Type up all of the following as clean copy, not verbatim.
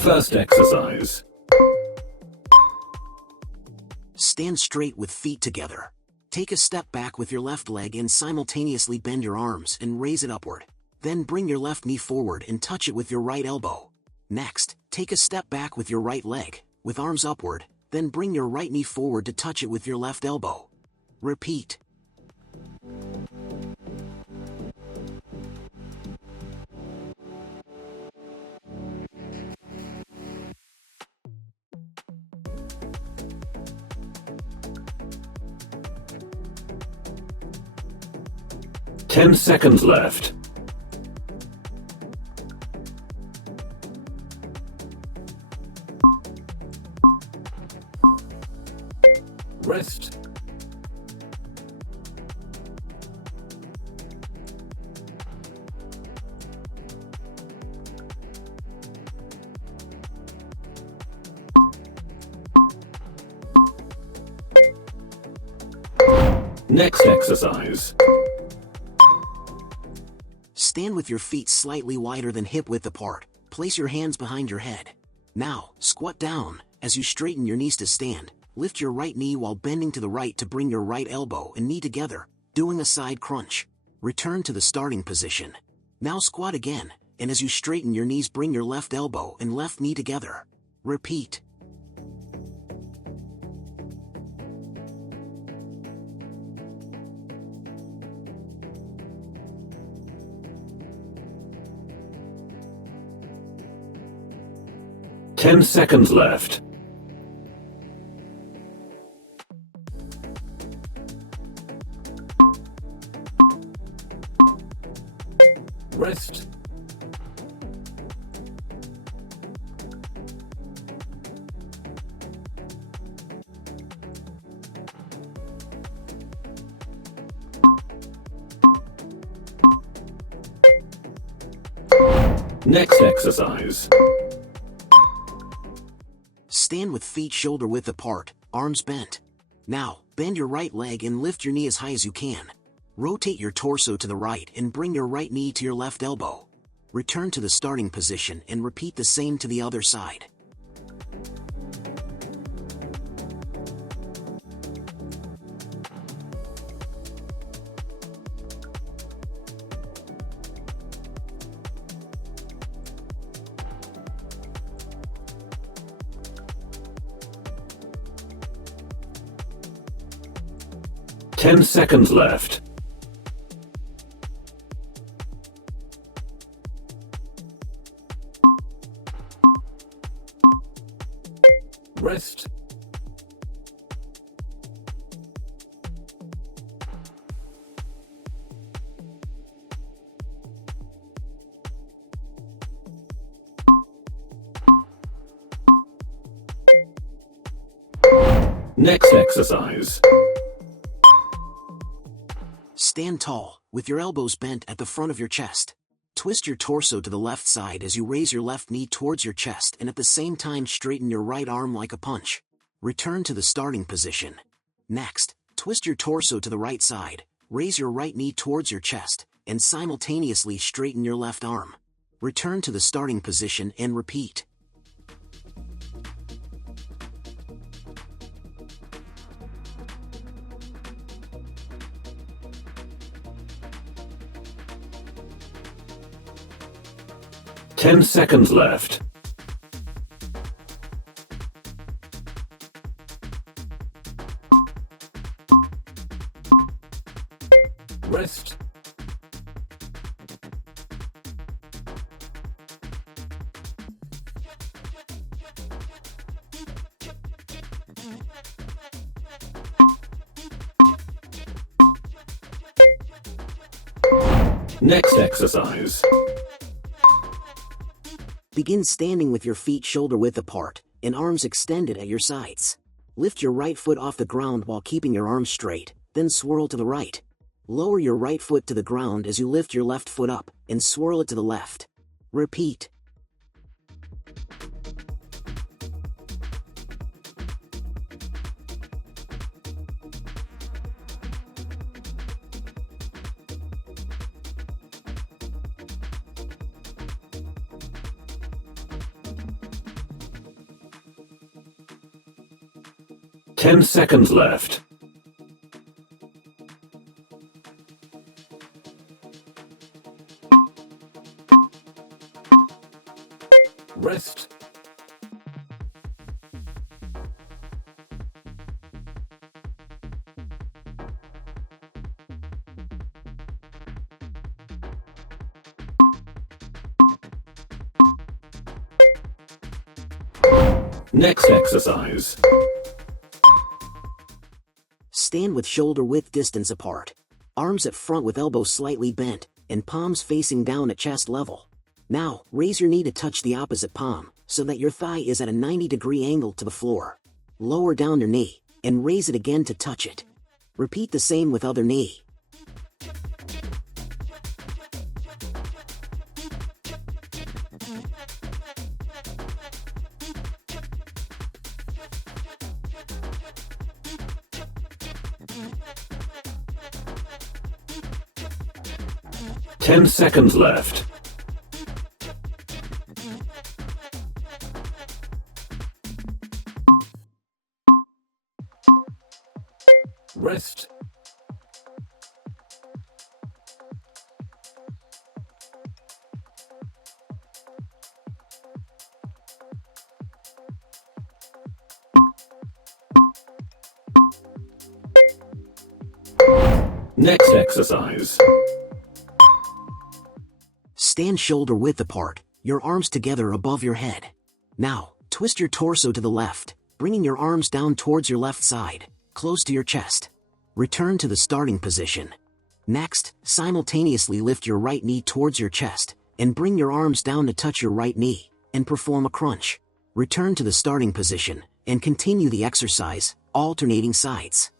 First exercise. Stand straight with feet together. Take a step back with your left leg and simultaneously bend your arms and raise it upward. Then bring your left knee forward and touch it with your right elbow. Next, take a step back with your right leg, with arms upward, then bring your right knee forward to touch it with your left elbow. Repeat. Ten seconds left. Rest. Next exercise. Stand with your feet slightly wider than hip width apart. Place your hands behind your head. Now, squat down. As you straighten your knees to stand, lift your right knee while bending to the right to bring your right elbow and knee together, doing a side crunch. Return to the starting position. Now squat again, and as you straighten your knees, bring your left elbow and left knee together. Repeat. Ten seconds left. Rest. Next exercise. Stand with feet shoulder width apart, arms bent. Now, bend your right leg and lift your knee as high as you can. Rotate your torso to the right and bring your right knee to your left elbow. Return to the starting position and repeat the same to the other side. Ten seconds left. Rest. Next exercise. Stand tall, with your elbows bent at the front of your chest. Twist your torso to the left side as you raise your left knee towards your chest and at the same time straighten your right arm like a punch. Return to the starting position. Next, twist your torso to the right side, raise your right knee towards your chest, and simultaneously straighten your left arm. Return to the starting position and repeat. Ten seconds left. Rest. Next exercise. Begin standing with your feet shoulder width apart and arms extended at your sides. Lift your right foot off the ground while keeping your arms straight, then swirl to the right. Lower your right foot to the ground as you lift your left foot up and swirl it to the left. Repeat. 10 seconds left. Rest. Next exercise. Stand with shoulder width distance apart. Arms at front with elbows slightly bent, and palms facing down at chest level. Now, raise your knee to touch the opposite palm, so that your thigh is at a 90-degree angle to the floor. Lower down your knee, and raise it again to touch it. Repeat the same with other knee. Ten seconds left. Rest. Next exercise. Stand shoulder width apart, your arms together above your head. Now, twist your torso to the left, bringing your arms down towards your left side, close to your chest. Return to the starting position. Next, simultaneously lift your right knee towards your chest, and bring your arms down to touch your right knee, and perform a crunch. Return to the starting position, and continue the exercise, alternating sides.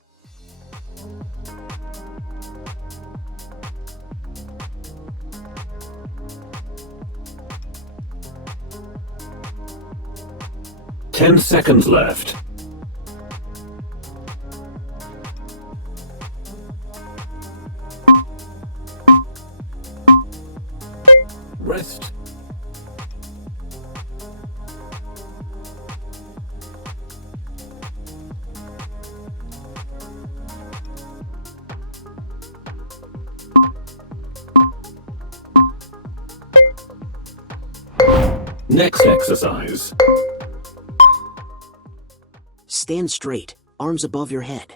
Ten seconds left. Rest. Next exercise. Stand straight, arms above your head.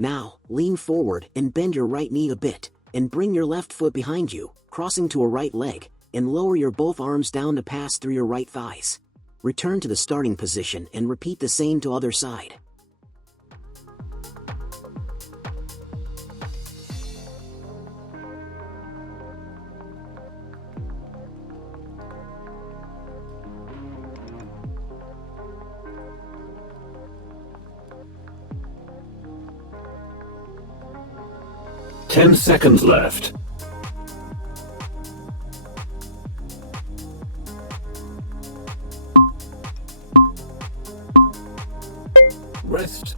Now, lean forward and bend your right knee a bit, and bring your left foot behind you, crossing to a right leg, and lower your both arms down to pass through your right thighs. Return to the starting position and repeat the same to other side. Ten seconds left. Rest.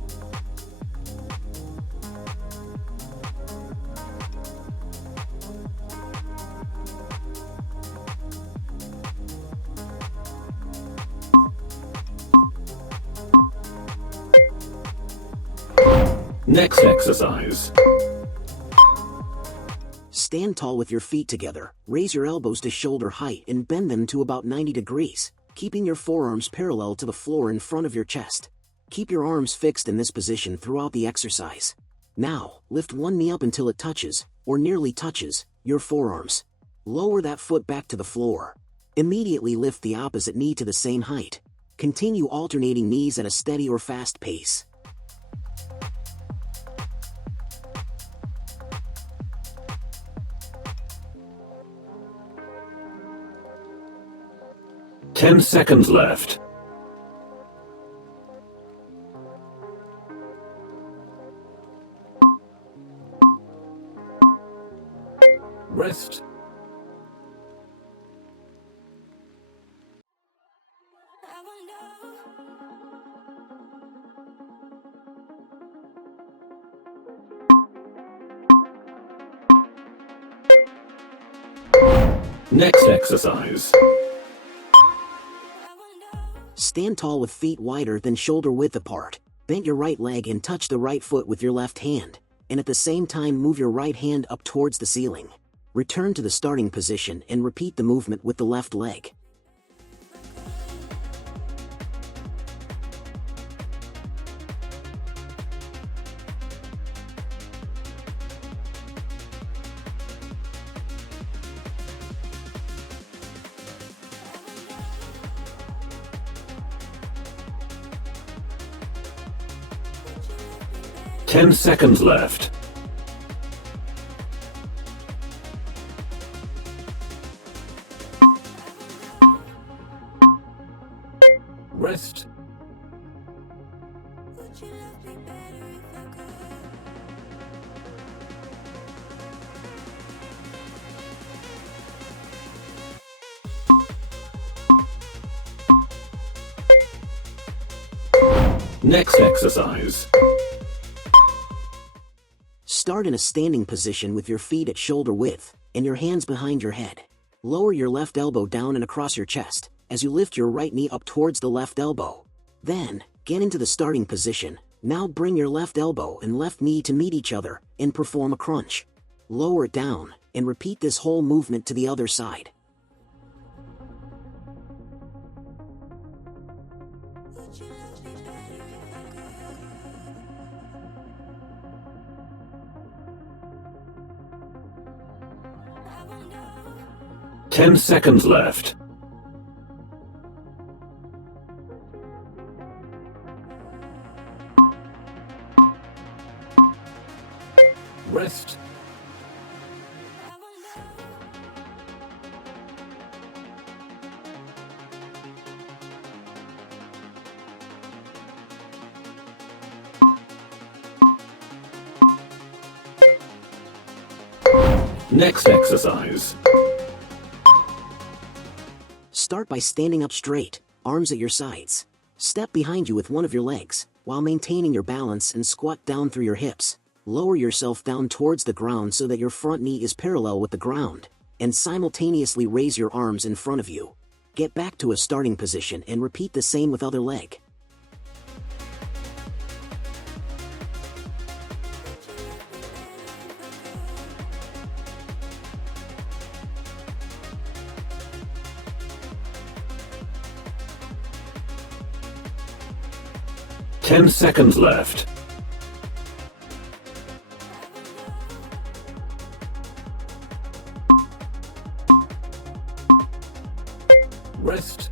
Next exercise. Stand tall with your feet together, raise your elbows to shoulder height and bend them to about 90 degrees, keeping your forearms parallel to the floor in front of your chest. Keep your arms fixed in this position throughout the exercise. Now, lift one knee up until it touches, or nearly touches, your forearms. Lower that foot back to the floor. Immediately lift the opposite knee to the same height. Continue alternating knees at a steady or fast pace. Ten seconds left. Rest. Next exercise. Stand tall with feet wider than shoulder width apart. Bend your right leg and touch the right foot with your left hand, and at the same time move your right hand up towards the ceiling. Return to the starting position and repeat the movement with the left leg. Ten seconds left. Rest. Next exercise. Start in a standing position with your feet at shoulder width and your hands behind your head. Lower your left elbow down and across your chest as you lift your right knee up towards the left elbow. Then, get into the starting position. Now bring your left elbow and left knee to meet each other and perform a crunch. Lower it down and repeat this whole movement to the other side. Ten seconds left. Rest. Next exercise. Start by standing up straight, arms at your sides. Step behind you with one of your legs, while maintaining your balance, and squat down through your hips. Lower yourself down towards the ground so that your front knee is parallel with the ground, and simultaneously raise your arms in front of you. Get back to a starting position and repeat the same with other leg. Ten seconds left. Rest.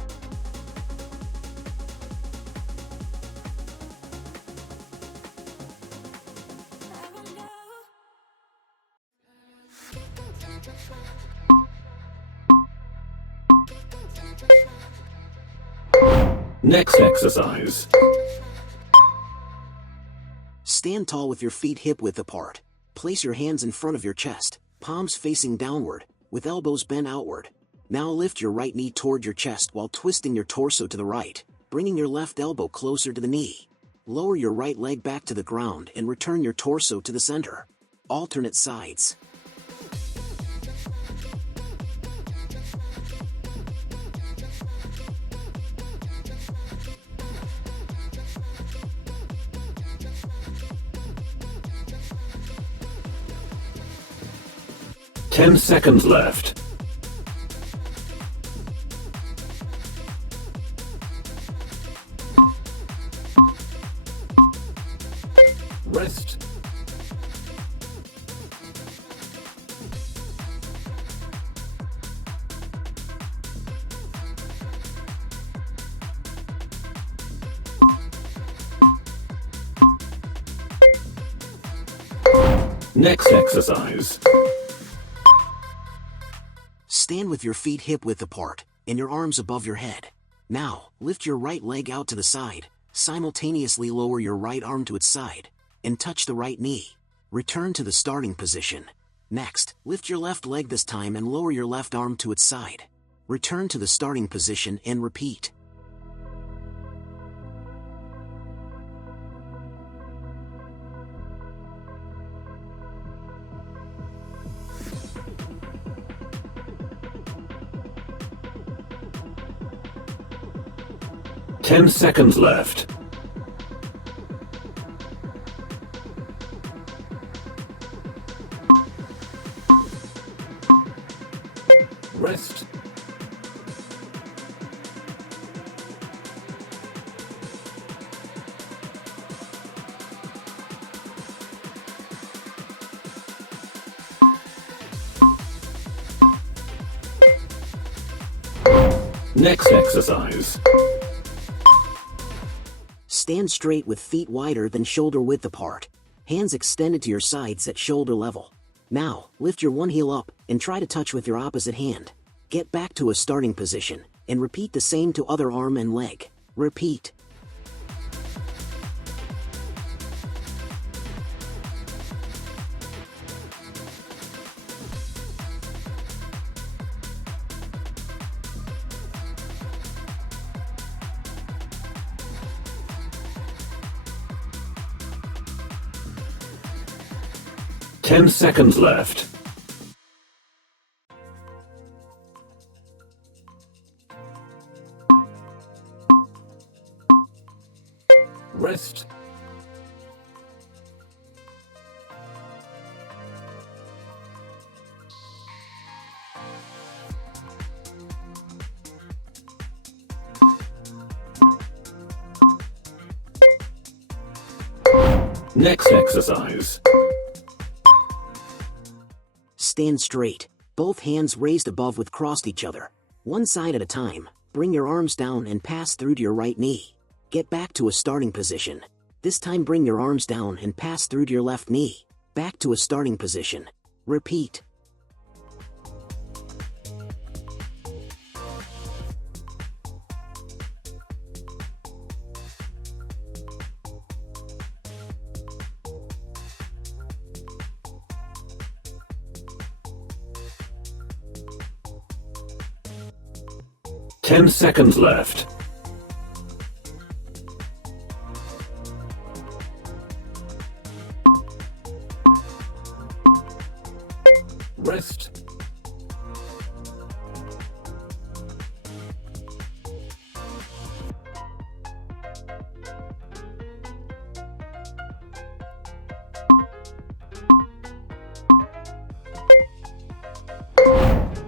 Next exercise. Stand tall with your feet hip-width apart. Place your hands in front of your chest, palms facing downward, with elbows bent outward. Now lift your right knee toward your chest while twisting your torso to the right, bringing your left elbow closer to the knee. Lower your right leg back to the ground and return your torso to the center. Alternate sides. Ten seconds left. Rest. Next exercise. Stand with your feet hip-width apart and your arms above your head. Now, lift your right leg out to the side, simultaneously lower your right arm to its side, and touch the right knee. Return to the starting position. Next, lift your left leg this time and lower your left arm to its side. Return to the starting position and repeat. Ten seconds left. Rest. Next exercise. Stand straight with feet wider than shoulder width apart. Hands extended to your sides at shoulder level. Now, lift your one heel up and try to touch with your opposite hand. Get back to a starting position and repeat the same to other arm and leg. Repeat. Ten seconds left. Rest. Next exercise. Stand straight, both hands raised above with crossed each other. One side at a time, bring your arms down and pass through to your right knee. Get back to a starting position. This time bring your arms down and pass through to your left knee. Back to a starting position. Repeat. Ten seconds left. Rest.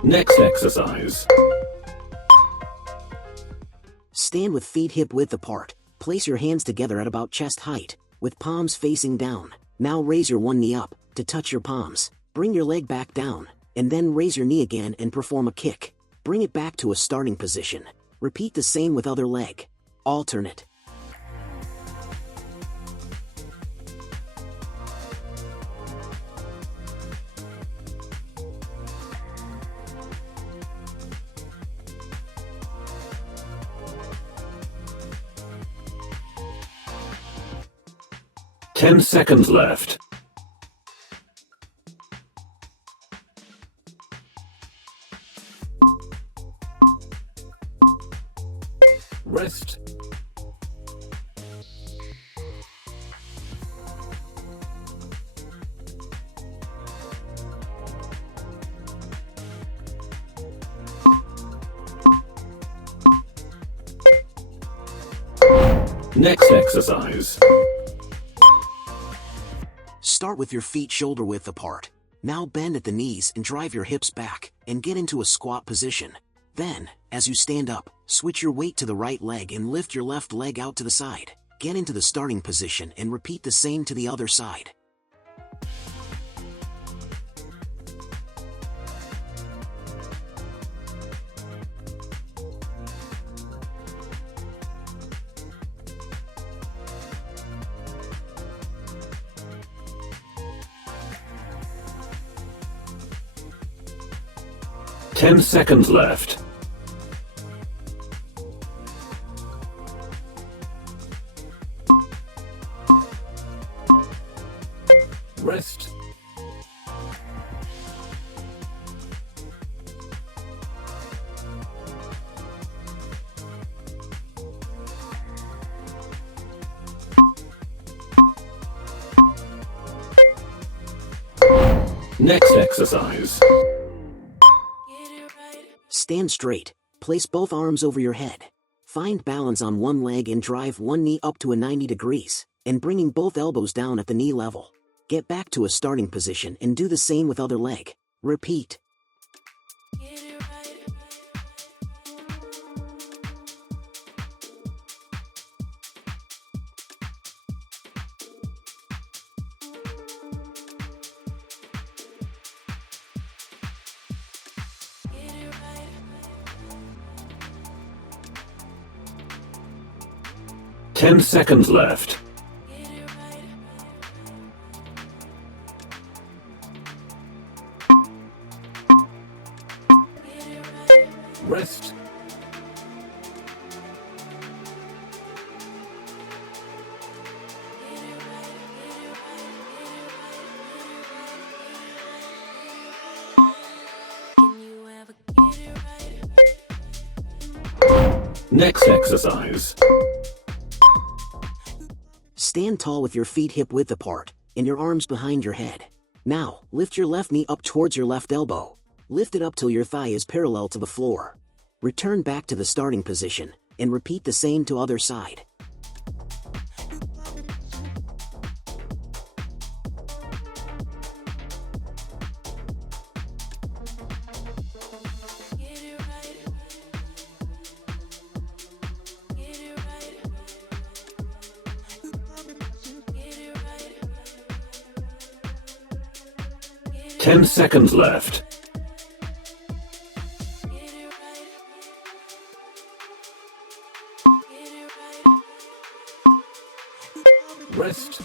Next exercise. Stand with feet hip width apart. Place your hands together at about chest height, with palms facing down. Now raise your one knee up to touch your palms. Bring your leg back down, and then raise your knee again and perform a kick. Bring it back to a starting position. Repeat the same with other leg. Alternate. Ten seconds left. Rest. Next exercise. Start with your feet shoulder width apart. Now bend at the knees and drive your hips back and get into a squat position. Then, as you stand up, switch your weight to the right leg and lift your left leg out to the side. Get into the starting position and repeat the same to the other side. Ten seconds left. Rest. Next exercise. Stand straight, place both arms over your head. Find balance on one leg and drive one knee up to a 90 degrees, and bringing both elbows down at the knee level. Get back to a starting position and do the same with other leg. Repeat. Get it right. 10 seconds left. Rest. Next exercise. Stand tall with your feet hip-width apart and your arms behind your head. Now, lift your left knee up towards your left elbow. Lift it up till your thigh is parallel to the floor. Return back to the starting position and repeat the same to other side. Ten seconds left. Rest.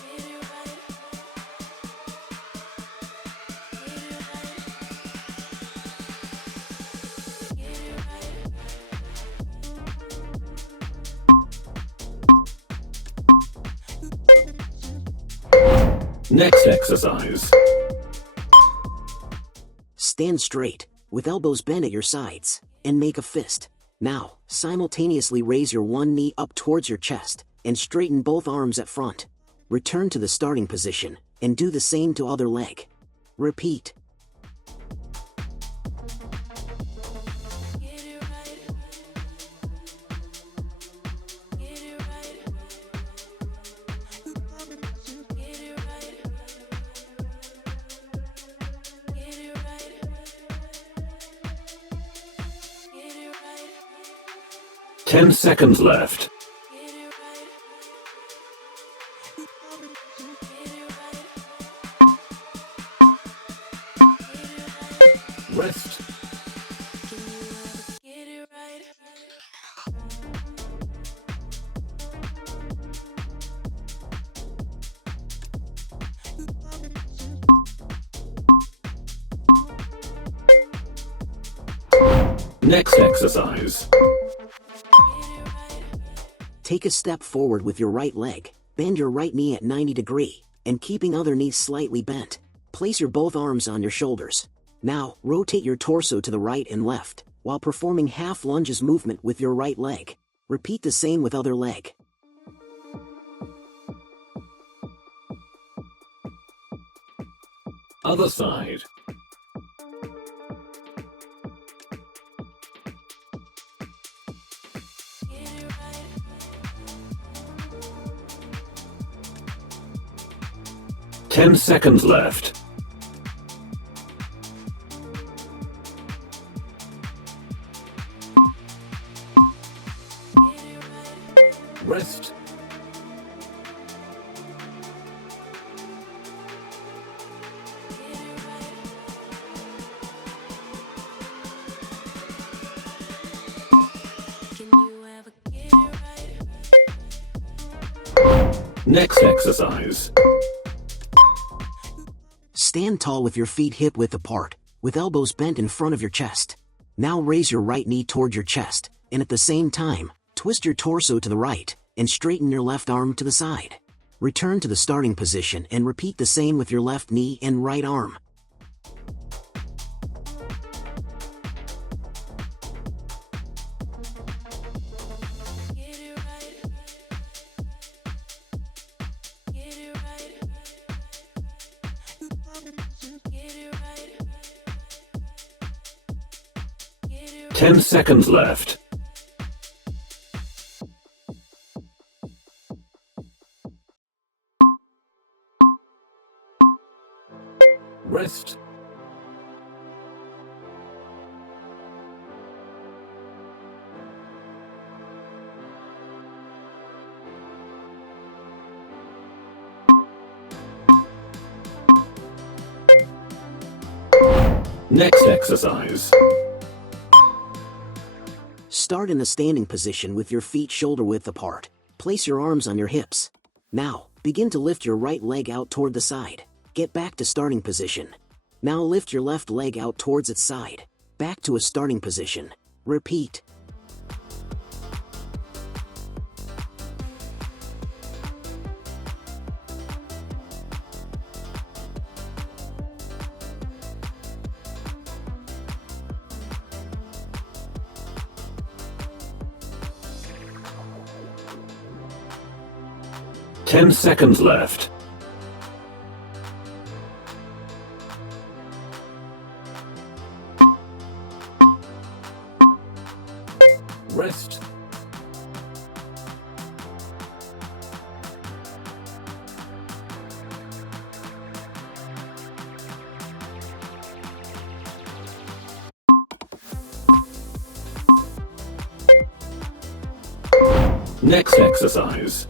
Next exercise. Stand straight, with elbows bent at your sides, and make a fist. Now, simultaneously raise your one knee up towards your chest, and straighten both arms at front. Return to the starting position, and do the same to other leg. Repeat. Ten seconds left. Rest. Next exercise. Take a step forward with your right leg, bend your right knee at 90 degrees, and keeping other knee slightly bent. Place your both arms on your shoulders. Now, rotate your torso to the right and left, while performing half lunges movement with your right leg. Repeat the same with other leg. Other side. Ten seconds left. Rest. Next exercise. Stand tall with your feet hip-width apart, with elbows bent in front of your chest. Now raise your right knee toward your chest, and at the same time, twist your torso to the right, and straighten your left arm to the side. Return to the starting position and repeat the same with your left knee and right arm. Ten seconds left. Rest. Next exercise. Start in a standing position with your feet shoulder width apart. Place your arms on your hips. Now, begin to lift your right leg out toward the side. Get back to starting position. Now lift your left leg out towards its side. Back to a starting position. Repeat. Ten seconds left. Rest. Next exercise.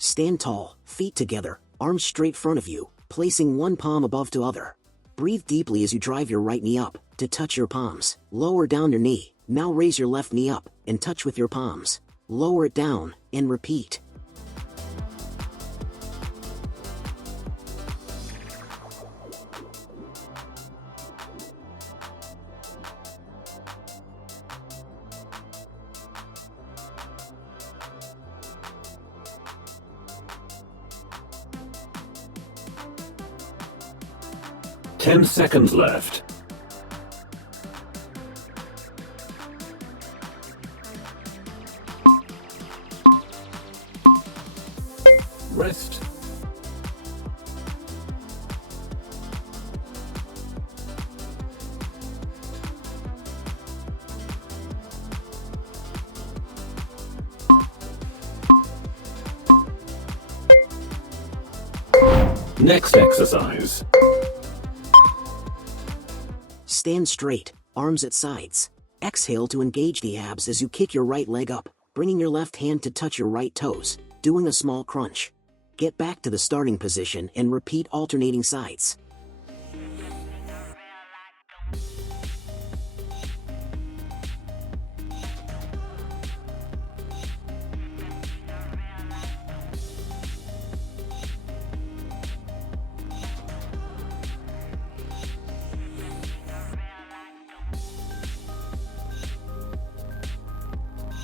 Stand tall, feet together, arms straight front of you, placing one palm above the other. Breathe deeply as you drive your right knee up to touch your palms. Lower down your knee. Now raise your left knee up and touch with your palms. Lower it down and repeat. Ten seconds left. Rest. Next exercise. Stand straight, arms at sides. Exhale to engage the abs as you kick your right leg up, bringing your left hand to touch your right toes, doing a small crunch. Get back to the starting position and repeat alternating sides.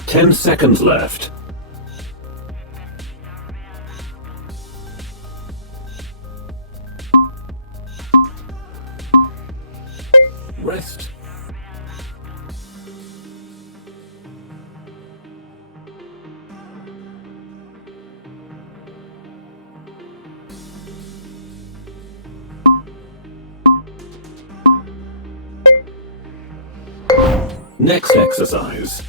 Ten seconds left. Rest. Next exercise.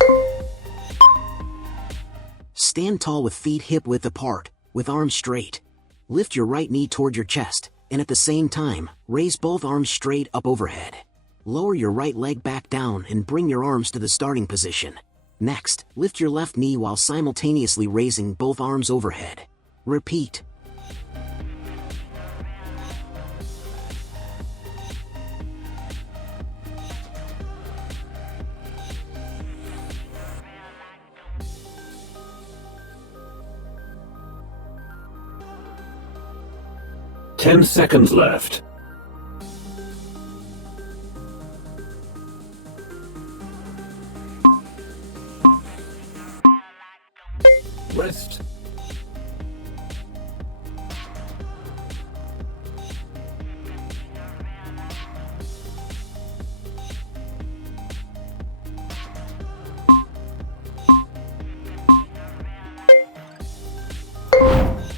Stand tall with feet hip-width apart, with arms straight. Lift your right knee toward your chest, and at the same time, raise both arms straight up overhead. Lower your right leg back down and bring your arms to the starting position. Next, lift your left knee while simultaneously raising both arms overhead. Repeat. Ten seconds left. Rest.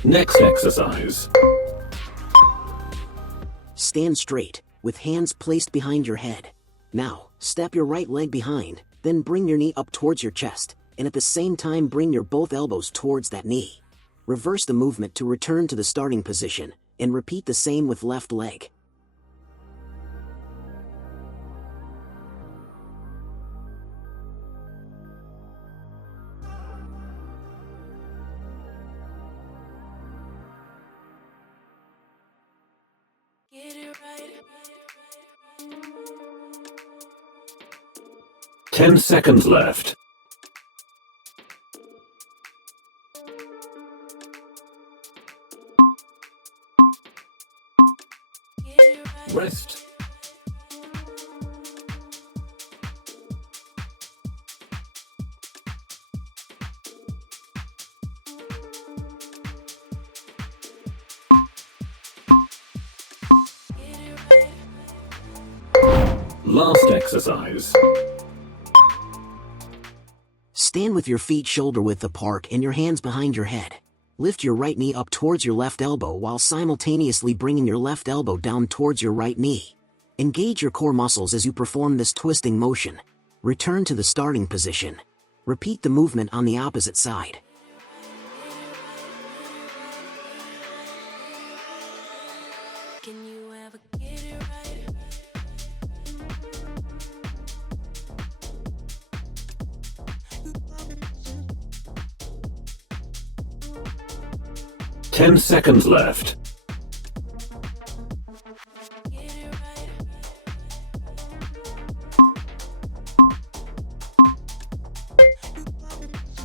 Next exercise. Stand straight, with hands placed behind your head. Now, step your right leg behind, then bring your knee up towards your chest, and at the same time bring your both elbows towards that knee. Reverse the movement to return to the starting position, and repeat the same with left leg. Get it right. 10 seconds left. Rest. Get it right. Last exercise. Stand with your feet shoulder width apart and your hands behind your head. Lift your right knee up towards your left elbow while simultaneously bringing your left elbow down towards your right knee. Engage your core muscles as you perform this twisting motion. Return to the starting position. Repeat the movement on the opposite side. Can you ever get it right? 10 seconds left. Get it right.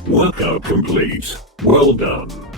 Workout complete. Well done.